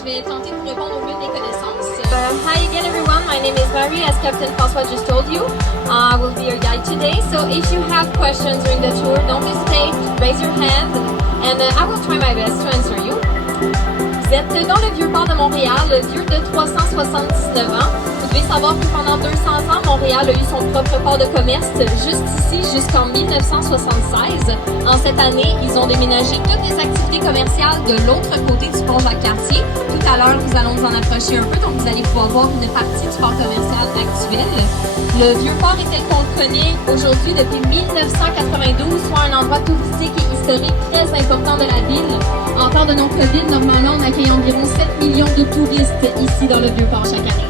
je vais tenter de vous répondre au mieux de mes connaissances. Hi again everyone, my name is Marie, as Captain François just told you. I will be your guide today, so if you have questions during the tour, don't hesitate, raise your hand, and I will try my best to answer you. Vous êtes dans le Vieux-Port de Montréal, vieux de 379 ans. Vous devez savoir que pendant 200 ans, Montréal a eu son propre port de commerce juste ici jusqu'en 1976. En cette année, ils ont déménagé toutes les activités commerciales de l'autre côté du port Jacques-Cartier. Tout à l'heure, nous allons nous en approcher un peu, donc vous allez pouvoir voir une partie du port commercial actuel. Le Vieux-Port est tel qu'on le connaît aujourd'hui depuis 1992, soit un endroit touristique et historique très important de la ville. En temps de non-COVID, normalement, on accueille environ 7 millions de touristes ici dans le Vieux-Port chaque année.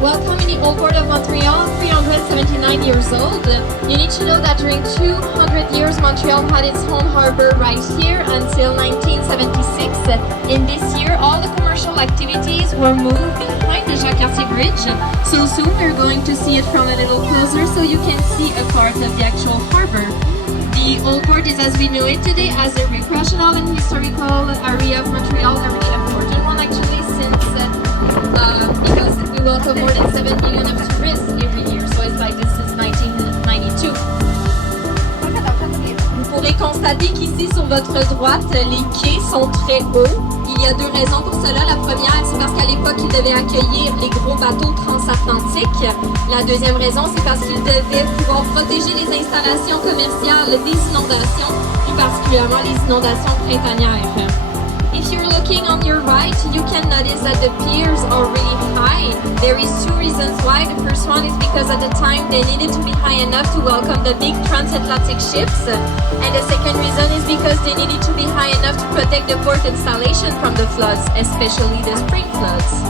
Welcome in the Old Port of Montreal, 379 years old. You need to know that during 200 years, Montreal had its own harbor right here until 1976. In this year, all the commercial activities were moved behind the Jacques-Cartier Bridge. So soon we're going to see it from a little closer so you can see a part of the actual harbor. The Old Port is as we know it today as a recreational and historical area of Montreal, a really important one actually since because we welcome more than 7 million of tourists every year, so it's like this is 1992. Vous pourrez constater qu'ici sur votre droite, les quais sont très hauts. Il y a deux raisons pour cela. La première, c'est parce qu'à l'époque, ils devaient accueillir les gros bateaux transatlantiques. La deuxième raison, c'est parce qu'ils devaient pouvoir protéger les installations commerciales des inondations, plus particulièrement les inondations printanières. If you're looking on your right, you can notice that the piers are really high. There is two reasons why. The first one is because at the time they needed to be high enough to welcome the big transatlantic ships. And the second reason is because they needed to be high enough to protect the port installation from the floods, especially the spring floods.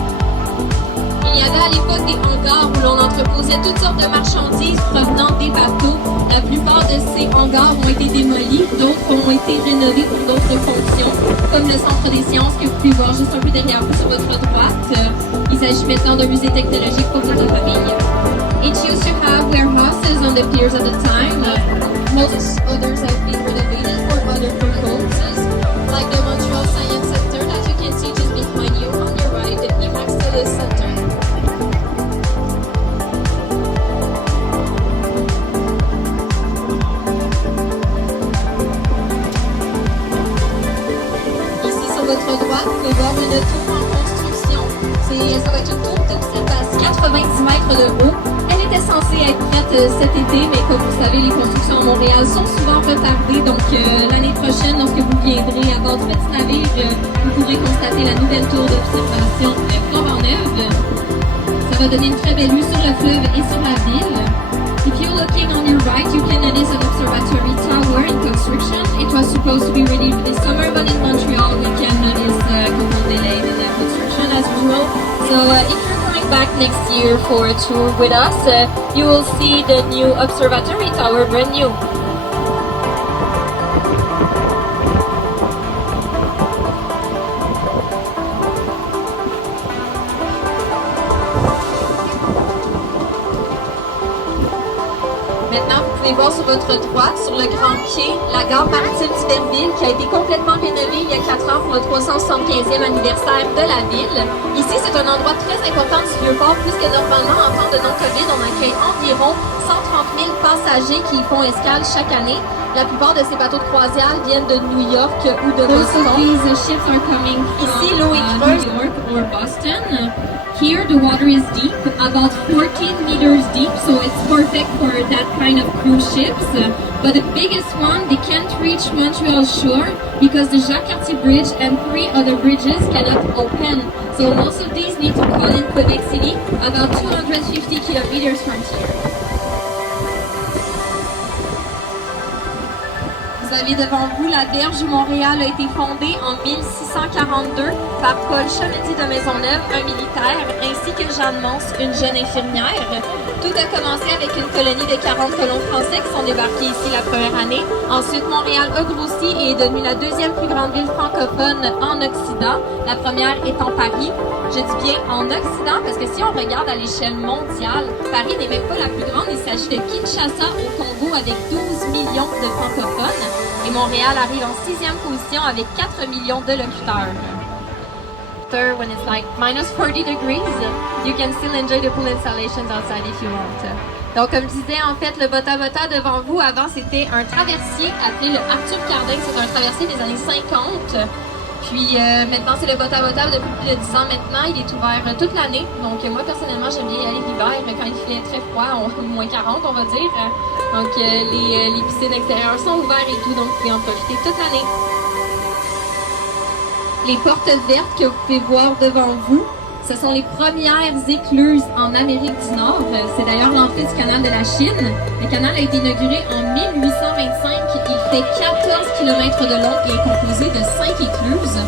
Il y avait à l'époque des hangars où l'on entreposait toutes sortes de marchandises provenant des bateaux. La plupart de ces hangars ont été démolis, d'autres ont été rénovés pour d'autres fonctions, comme le Centre des sciences que vous pouvez voir juste un peu derrière vous sur votre droite. Il s'agit maintenant d'un musée technologique pour toute la famille. It used to have warehouses on the piers at the time. Most others have been renovated for other purposes, like the Montreal Science Center that you can see just behind you on your right, the Imax Center. Votre droite, vous pouvez voir une tour en construction. Ça va être une tour de 90 mètres de haut. Elle était censée être prête cet été, mais comme vous savez, les constructions à Montréal sont souvent retardées. Donc l'année prochaine, lorsque vous viendrez à bord du petit navire, vous pourrez constater la nouvelle tour d'observation flambant neuve. Ça va donner une très belle vue sur le fleuve et sur la ville. If you're looking on your right, you can notice an observatory tower in construction. It was supposed to be ready this summer, but in Montreal we can notice a couple delays in the construction as usual. So if you're going back next year for a tour with us, you will see the new observatory tower brand new. Maintenant, vous pouvez voir sur votre droite, sur le grand quai, la gare maritime d'Iberville qui a été complètement rénovée il y a 4 ans pour le 375e anniversaire de la ville. Ici, c'est un endroit très important du Vieux-Port puisque normalement, en temps de non-COVID, on accueille environ 130 000 passagers qui y font escale chaque année. La plupart de ces bateaux de croisière viennent de New York ou de Boston. These ships are coming ici, l'eau est creuse. New York or Boston. Here the water is deep, about 14 meters deep, so it's perfect for that kind of cruise ships. But the biggest one, they can't reach Montreal shore because the Jacques-Cartier Bridge and 3 other bridges cannot open. So most of these need to call in Quebec City, about 250 kilometers from here. Vous avez devant vous la Berge où Montréal a été fondée en 1642 par Paul Chomedy de Maisonneuve, un militaire, ainsi que Jeanne Mance, une jeune infirmière. Tout a commencé avec une colonie de 40 colons français qui sont débarqués ici la première année. Ensuite, Montréal a grossi et est devenue la deuxième plus grande ville francophone en Occident, la première étant Paris. Je dis bien en Occident parce que si on regarde à l'échelle mondiale, Paris n'est même pas la plus grande. Il s'agit de Kinshasa au Congo avec 12 millions de francophones et Montréal arrive en 6e position avec 4 millions de locuteurs. after when it's like minus 40 degrees, you can still enjoy the pool installations outside if you want. Donc, comme je disais, en fait, le Bota Bota devant vous, avant, c'était un traversier appelé le Arthur Cardin. C'est un traversier des années 50. Puis maintenant, c'est le Bota Bota depuis plus de 10 ans maintenant. Il est ouvert toute l'année. Donc, moi, personnellement, j'aime bien y aller l'hiver, mais quand il fait très froid, moins 40, on va dire. Donc, les piscines extérieures sont ouvertes et tout, donc vous pouvez en profiter toute l'année. Les portes vertes que vous pouvez voir devant vous, ce sont les premières écluses en Amérique du Nord. C'est d'ailleurs l'entrée du canal de la Chine. Le canal a été inauguré en 1825. Il fait 14 km de long et est composé de 5 écluses.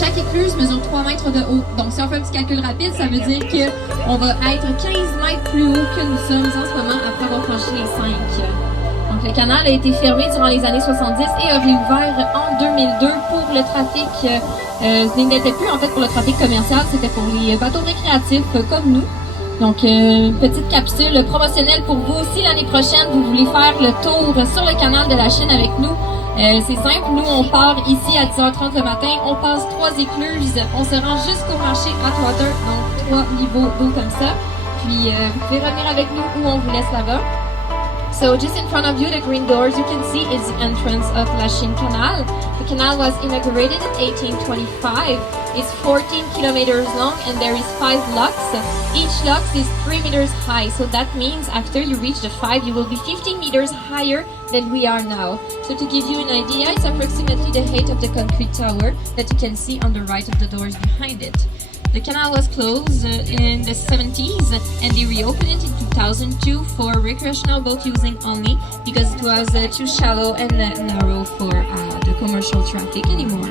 Chaque écluse mesure 3 mètres de haut. Donc, si on fait un petit calcul rapide, ça veut dire qu'on va être 15 mètres plus haut que nous sommes en ce moment après avoir franchi les 5. Donc, le canal a été fermé durant les années 70 et a réouvert en 2002 pour le trafic. Ce n'était plus en fait pour le trafic commercial, c'était pour les bateaux récréatifs comme nous. Donc, petite capsule promotionnelle pour vous. Si l'année prochaine, vous voulez faire le tour sur le canal de la Chine avec nous, c'est simple. Nous, on part ici à 10h30 le matin. On passe 3 écluses. On se rend jusqu'au marché Atwater, donc 3 niveaux d'eau comme ça. Puis, vous pouvez revenir avec nous où on vous laisse là-bas. So just in front of you, the green doors you can see is the entrance of Lachine Canal. The canal was inaugurated in 1825. It's 14 kilometers long and there is 5 locks. Each lock is 3 meters high. So that means after you reach the 5, you will be 15 meters higher than we are now. So to give you an idea, it's approximately the height of the concrete tower that you can see on the right of the doors behind it. The canal was closed in the 70s and they reopened it in 2002 for recreational boat using only because it was too shallow and narrow for the commercial traffic anymore.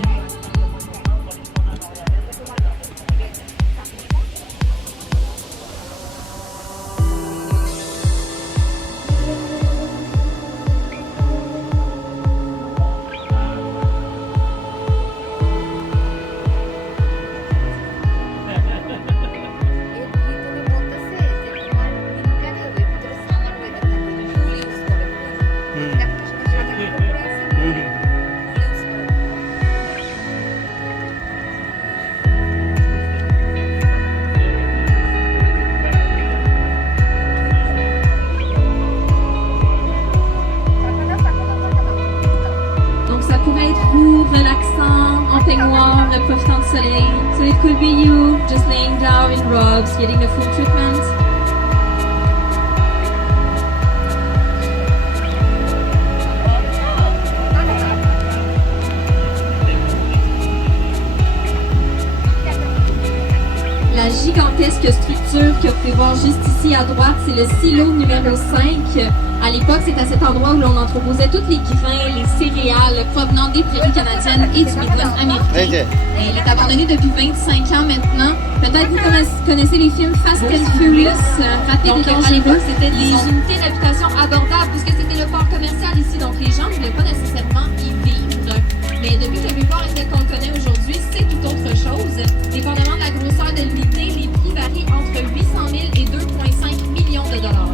Profitant du soleil. So it could be you just laying down in robes, getting the full treatment. La gigantesque structure que vous pouvez voir juste ici à droite, c'est le silo numéro 5. À l'époque, c'est à cet endroit où l'on entreposait tous les grains, les céréales provenant des prairies canadiennes et du Midwest américain. Il est abandonné depuis 25 ans maintenant. Peut-être vous connaissez les films Fast and Furious, Rapide et Dangereux. À l'époque, c'était des unités d'habitation abordables puisque c'était le port commercial ici. Donc les gens ne voulaient pas nécessairement y vivre. Mais depuis que le port est tel qu'on le connaît aujourd'hui, c'est tout autre chose. Dépendamment de la grosseur de l'unité, les prix varient entre 800 000 et 2,5 millions de dollars.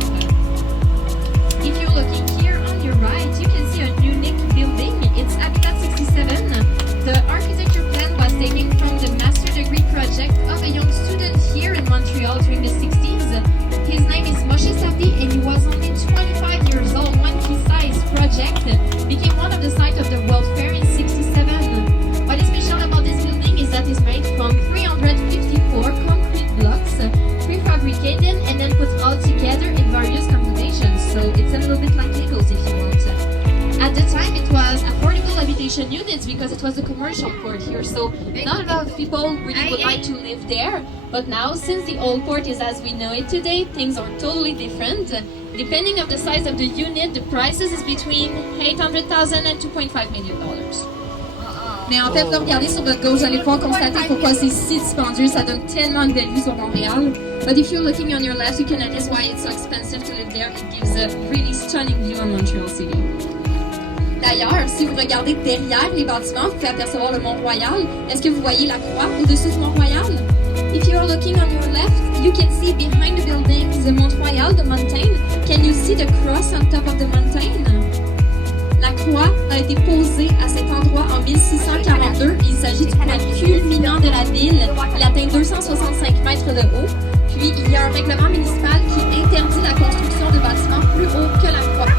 If you're looking here on your right, you can see a unique building. It's Habitat 67. The architecture plan was taken from the master degree project of a young student here in Montreal during the 60s. His name is Moshe Safdie and he was only 25 years old when his size project became one of the sites of the World Fair in 67. What is special about this building is that it's made from 354 concrete blocks, prefabricated and then put all together in various combinations. So it's a little bit like Legos if you want. At the time it was affordable habitation units because it was a commercial port here. So not a lot of people really would like to live there. But now since the old port is as we know it today, things are totally different. Depending on the size of the unit, the prices is between $800,000 and $2.5 million. Mais en fait, là, regardez sur votre gauche, vous allez pouvoir constater pourquoi c'est si dispendieux. Ça donne tellement de belles vues sur Montréal. But if you're looking on your left, you can notice why it's so expensive to live there. It gives a really stunning view on Montreal City. D'ailleurs, si vous regardez derrière les bâtiments, vous pouvez apercevoir le Mont-Royal. Est-ce que vous voyez la croix au-dessus du Mont-Royal? If you are looking on your left, you can see behind the buildings the Mont-Royal, the mountain. Can you see the cross on top of the mountain? La croix a été posée à cet endroit en 1642. Il s'agit du point culminant de la ville. Il atteint 265 mètres de haut. Puis, il y a un règlement municipal qui interdit la construction de bâtiments plus hauts que la croix.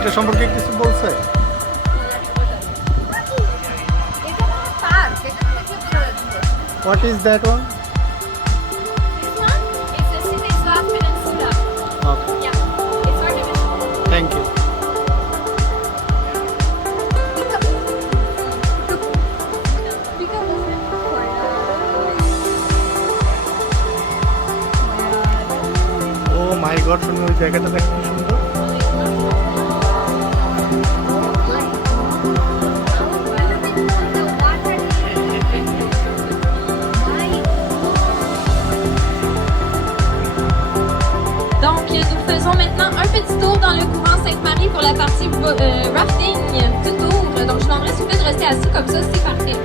এটা সম্পর্কে কিছু বলছে? What is that one? This one is the Sinislav Peninsula. Okay. Yeah, it's our division. Thank you. Oh my God, শুনুন ওই জায়গাটা দেখতে সুন্দর। Donc, nous faisons maintenant un petit tour dans le courant Sainte-Marie pour la partie rafting du tour. Donc, je demanderais s'il vous plaît de rester assis comme ça, c'est parfait.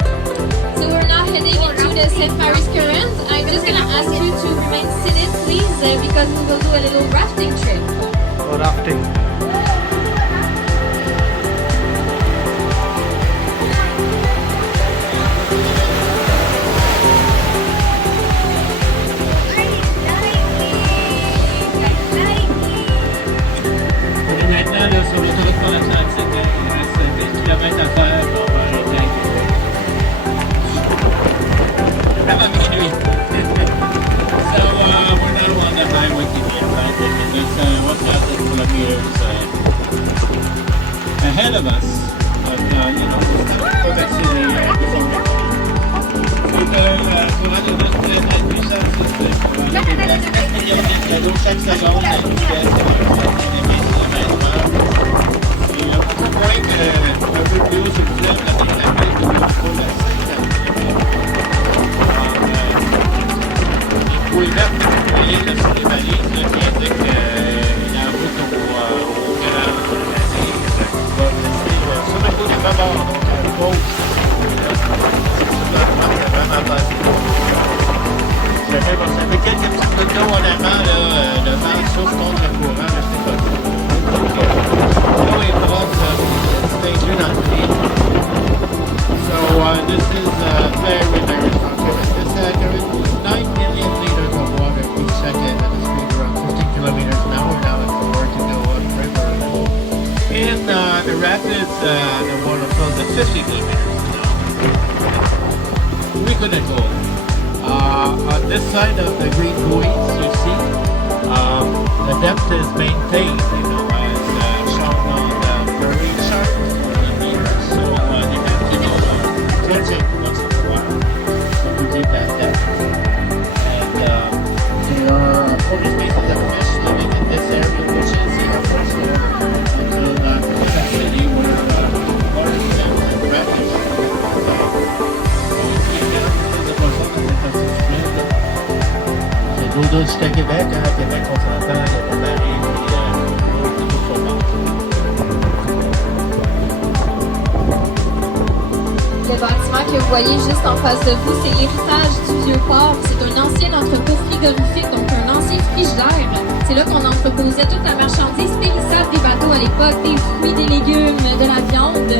So we're now heading into the St. Mary's Current. I'm just going to ask you to remain seated, please, because we will do a little rafting trip. Oh, rafting. Maintenant, là, sur l'autoroute pour l'Atlantique, il reste 10 km à faire pour être avant minuit. So, we're now on the highway to the Atlantic, and there's 1,000 kilometers ahead of us. But, you know, we'll still go back to the courant de notre puissance, chaque seconde, la vitesse et le petit point un peu plus haut sur le fleuve, là, c'est la ville où on trouve la les couilles vertes que vous voyez là, sur les balises là, qui indiquent la route au garage qui va rester sur le bout du bâbord, donc à gauche. C'est vraiment pas ça fait quelques petites gouttes d'eau en avant, là, le vent souffle contre le courant, là, c'est pas tout. Donc, l'eau est propre, c'est inclus dans le prix. So, this is very, very strong current. This current moves 9 million liters of water each second at a speed around 15 kilometers an hour. Now it's about to go upriver. In the rapids, the water flows at 50 millimeters an hour. We couldn't hold. On this side of the green buoys, you see, the depth is maintained, you know, as shown on the very chart for the meters. So you have to go towards it once in a while to keep that depth. And there are 40 species of fish living in this area, which is, you know, freshwater until capacity where water stems and refuge. C'est l'eau douce de Québec, hein, à Québec on s'entend, il y a pas d'arrêt, l'eau plutôt sauvage. Le bâtiment que vous voyez juste en face de vous, c'est l'héritage du Vieux-Port. C'est un ancien entrepôt frigorifique, donc un ancien frigidaire. C'est là qu'on entreposait toute la marchandise périssable des bateaux à l'époque, des fruits, des légumes, de la viande.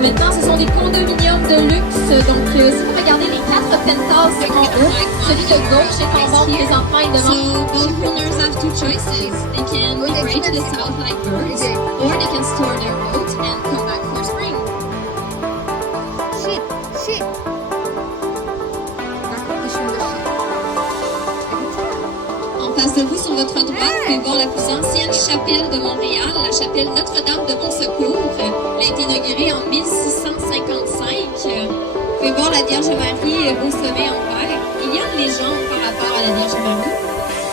Maintenant, ce sont des condominiums de luxe. Donc, si vous regardez les 4 penthouses en haut, celui de gauche est en vente présentement. Il demande... So, both owners have two choices. They can migrate to the south like birds, or they can store their boat and come back for spring. Shit. En face de vous, sur votre droite, vous pouvez voir la plus ancienne chapelle de Montréal, la chapelle Notre-Dame de Bon-Secours. Elle a été inaugurée en 1655. Vous pouvez voir la Vierge Marie au sommet en vert. Il y a une légende par rapport à la Vierge Marie.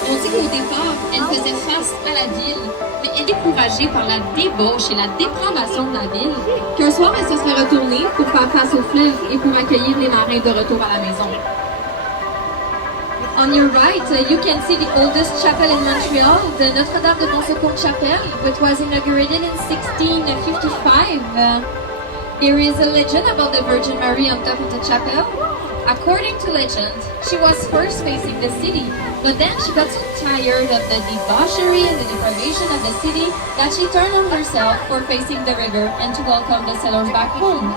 On dit que au départ, elle faisait face à la ville, mais elle est découragée par la débauche et la dépravation de la ville, qu'un soir, elle se serait retournée pour faire face au fleuve et pour accueillir les marins de retour à la maison. On your right, you can see the oldest chapel in Montreal, the Notre-Dame de Bon-Secours Chapel, which was inaugurated in 1655. There is a legend about the Virgin Mary on top of the chapel. According to legend, she was first facing the city, but then she got so tired of the debauchery and the deprivation of the city that she turned on herself for facing the river and to welcome the settlers back home.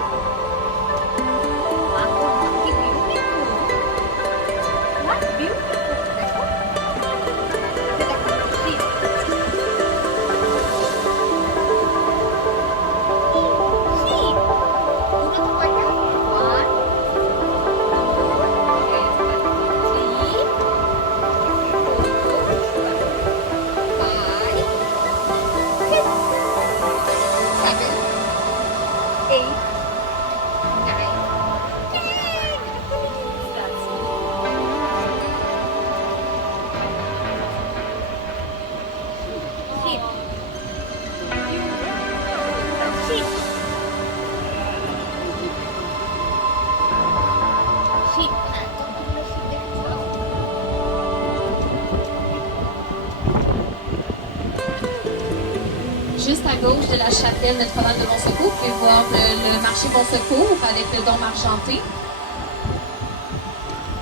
Juste à gauche de la chapelle Notre-Dame de Bon-Secours, vous pouvez voir le marché Bon-Secours avec le dôme argenté.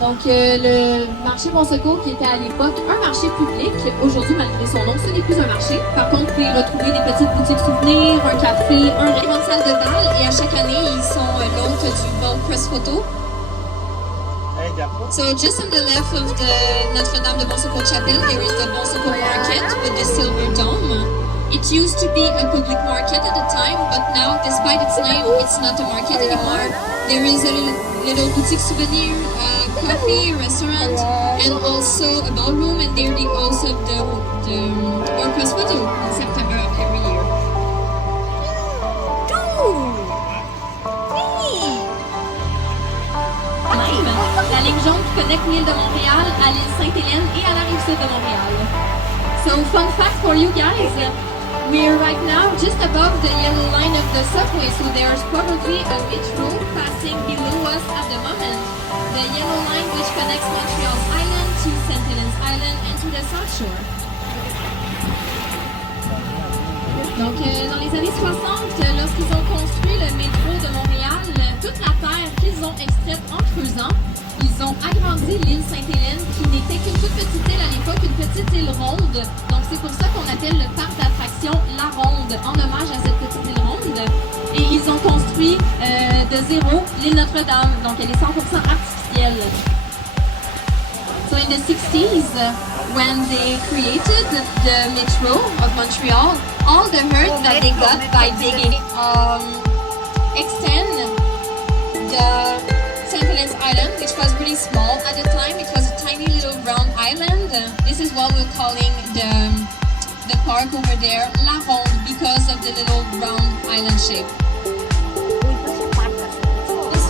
Donc, le marché Bon-Secours, qui était à l'époque un marché public, aujourd'hui, malgré son nom, ce n'est plus un marché. Par contre, vous pouvez y retrouver des petites boutiques souvenirs, un café, une grande salle de bal, et à chaque année, ils sont l'hôte du bal Press Photo. So, just on the left of the Notre-Dame de Bon-Secours Chapel, there is the Bon-Secours Market with the silver dome. It used to be a public market at the time, but now, despite its name, it's not a market anymore. There is a little boutique souvenir, coffee, restaurant, and also a ballroom, and there the host of the World Press Photo in September of every year. La ligne jaune qui connecte l'île de Montréal à l'île Sainte-Hélène et à la rive sud de Montréal. So, fun fact for you guys. We're right now just above the yellow line of the subway, so there's probably a metro passing below us at the moment. The yellow line which connects Montreal's island to St. Helens Island and to the South Shore. Donc, dans les années 60, lorsqu'ils ont construit le métro de Montréal, toute la terre qu'ils ont extraite en creusant, ils ont agrandi l'île Sainte-Hélène, qui n'était qu'une toute petite île à l'époque, une petite île ronde. Donc, c'est pour ça qu'on appelle le parc d'attractions La Ronde, en hommage à cette petite île ronde. Et ils ont construit de zéro l'île Notre-Dame, donc elle est 100% artificielle. So in the 60s, when they created the metro of Montreal, all the earth that they got by digging extend the St. Helens Island, which was really small at the time. It was a tiny little round island. This is what we're calling the park over there, La Ronde, because of the little round island shape.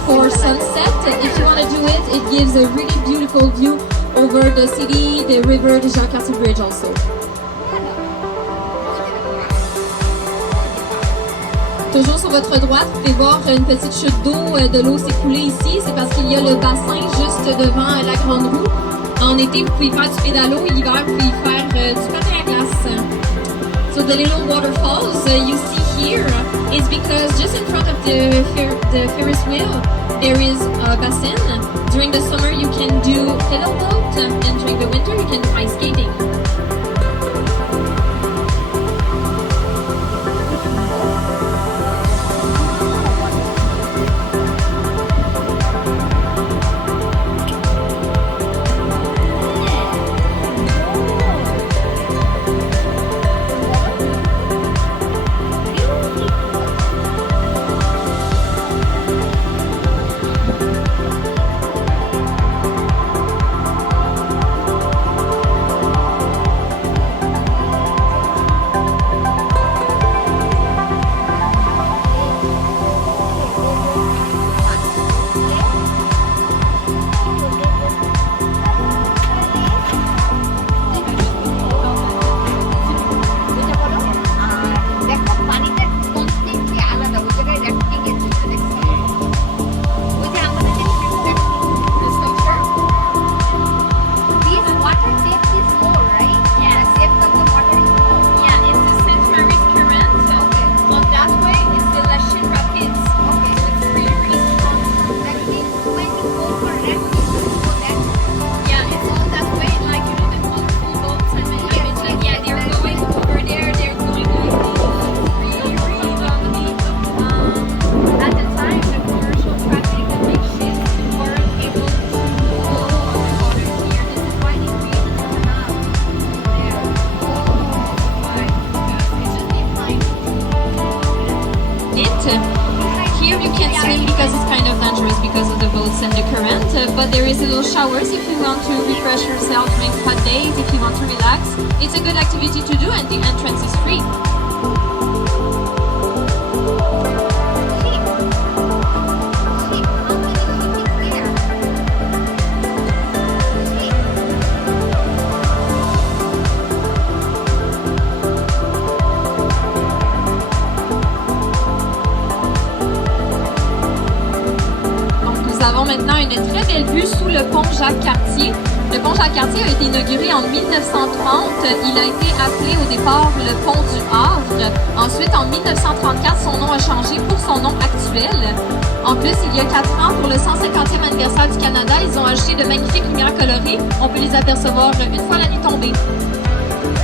For sunset, if you want to do it, it gives a really beautiful view over the city, the river, the Jean-Cartier Bridge also. Toujours sur votre droite, vous pouvez voir une petite chute d'eau, de l'eau s'écouler ici. C'est parce qu'il y a le bassin juste devant la grande roue. En été, vous pouvez faire du pédalo et l'hiver, vous pouvez faire du patin à glace. So the little waterfalls you see here is because just in front of the Ferris wheel, there is a basin. During the summer, you can do pedal boat, and during the winter, you can do ice skating. lights and the current, but there is a little showers if you want to refresh yourself during hot days, if you want to relax. It's a good activity to do and the entrance is free. Nous avons maintenant une très belle vue sous le pont Jacques-Cartier. Le pont Jacques-Cartier a été inauguré en 1930. Il a été appelé au départ le pont du Havre. Ensuite, en 1934, son nom a changé pour son nom actuel. En plus, il y a 4 ans, pour le 150e anniversaire du Canada, ils ont acheté de magnifiques lumières colorées. On peut les apercevoir une fois la nuit tombée.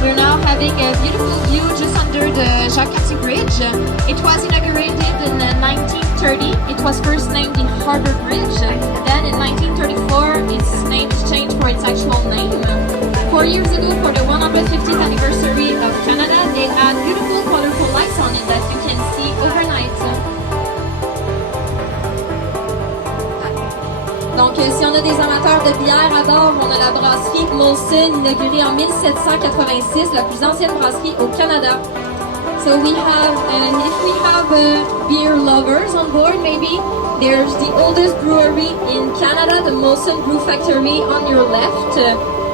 We're now having a beautiful view just under the Jacques-Cartier Bridge. It was inaugurated in 1930. It was first named the Harbor Bridge. Then in 1934, its name was changed for its actual name. 4 years ago, for the 150th anniversary of Canada, they had beautiful colorful lights on it that you can see overnight. Donc, si on a des amateurs de bière à bord, on a la brasserie Molson, inaugurée en 1786, la plus ancienne brasserie au Canada. So we have, and if we have beer lovers on board, maybe there's the oldest brewery in Canada, the Molson Brew Factory on your left,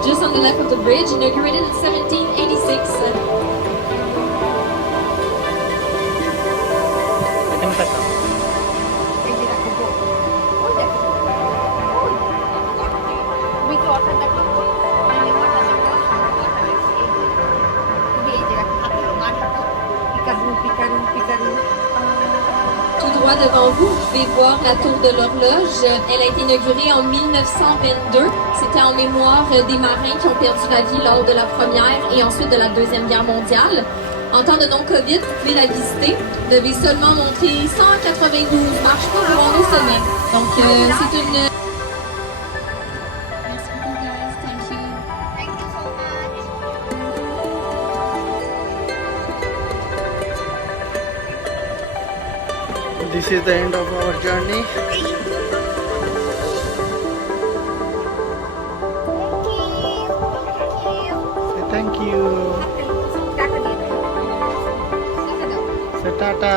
just on the left of the bridge, inaugurated in 1786. Tout droit devant vous, vous pouvez voir la tour de l'horloge. Elle a été inaugurée en 1922. C'était en mémoire des marins qui ont perdu la vie lors de la Première et ensuite de la Deuxième Guerre mondiale. En temps de non-COVID, vous pouvez la visiter. Vous devez seulement monter 192 marches pour vous rendre au sommet. Donc, c'est une... Merci beaucoup, guys. Thank you. Thank you so much. This is the end of our journey. Thank you. Say thank you. Say tata.